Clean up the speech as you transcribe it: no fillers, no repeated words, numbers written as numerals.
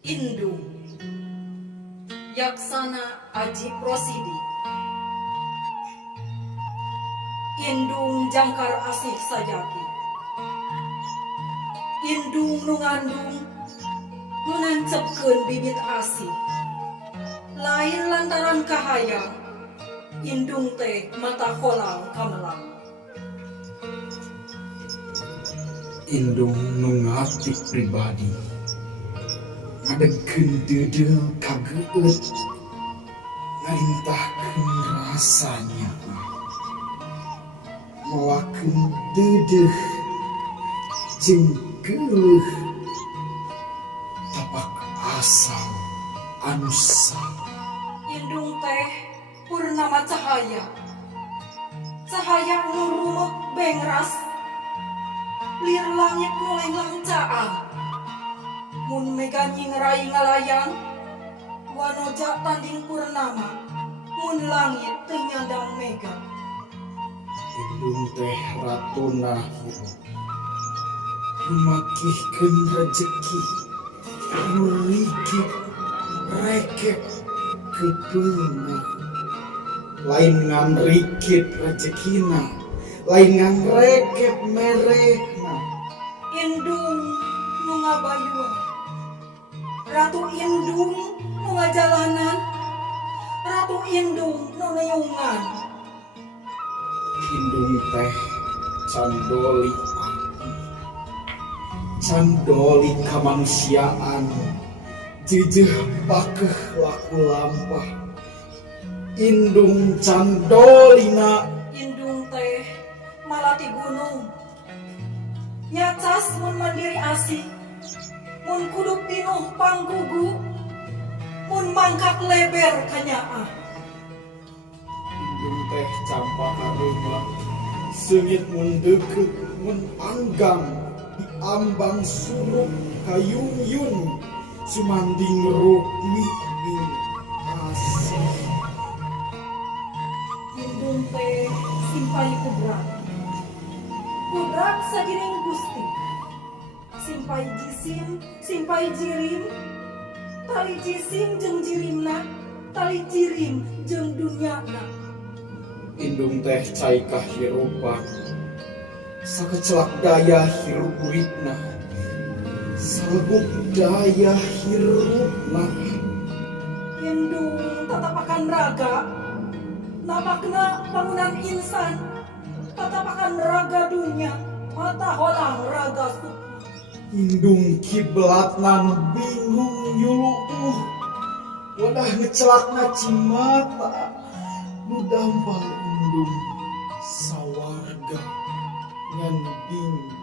Indung Yaksana Aji Prosidi. Indung jangkar asih sajati. Indung nungandung menancepkeun bibit asih. Lain lantaran kahayang, indung teh mata kolang kamelang. Indung nungati pribadi ngadegkeun deudeu kageut ngarintahkeun rasanya melakeun deudeuh jeung geuleuh tapak asal anu salah. Indung teh purnama cahaya, cahaya nu rumek bengras, lir langit mulai langcaan. Mun mega nyingrai ngalayang, wanoja tanding purnama, mun langit teu nyandang mega. Indung teh ratuna hirup rumakihkeun rejeki nu rikip rekep kepeulna. Lain ngan rikip rezekina, lain ngan rekep merehna. Indung nu ngabayuan, Ratu Indung nu ngajalanan, Ratu Indung nu neungan. Indung teh candoli ati, candoli kamanusiaan, jeujeuh pakeuh laku lampah. Indung candolina Indung teh malati gunung, nyacas mun mandiri asih, mun kudu pinuh panggugu, mun mangkak leber kanyaah. Indung teh campaka reuma, seungit mun deukeut mun anggang, diambang surup kayung-yung, sumanding rukmi bin asih. Indung teh simpai kudrat, kudrat sajiring Gusti, simpai jisim, simpai jirim, tali jisim jeung jirimna, tali jirim jeung dunyana. Indung teh cai kahirupan, sakecelak daya hirup uripna, salebuk daya hirupna. Indung tatapakan raga, napakna bangunan insan, tatapakan raga dunia, mata holang raga sukma. Indung kiblatna bingung yuluh, wadah ngecelakna cimata, nu dampal indung sawarga ngan bingung.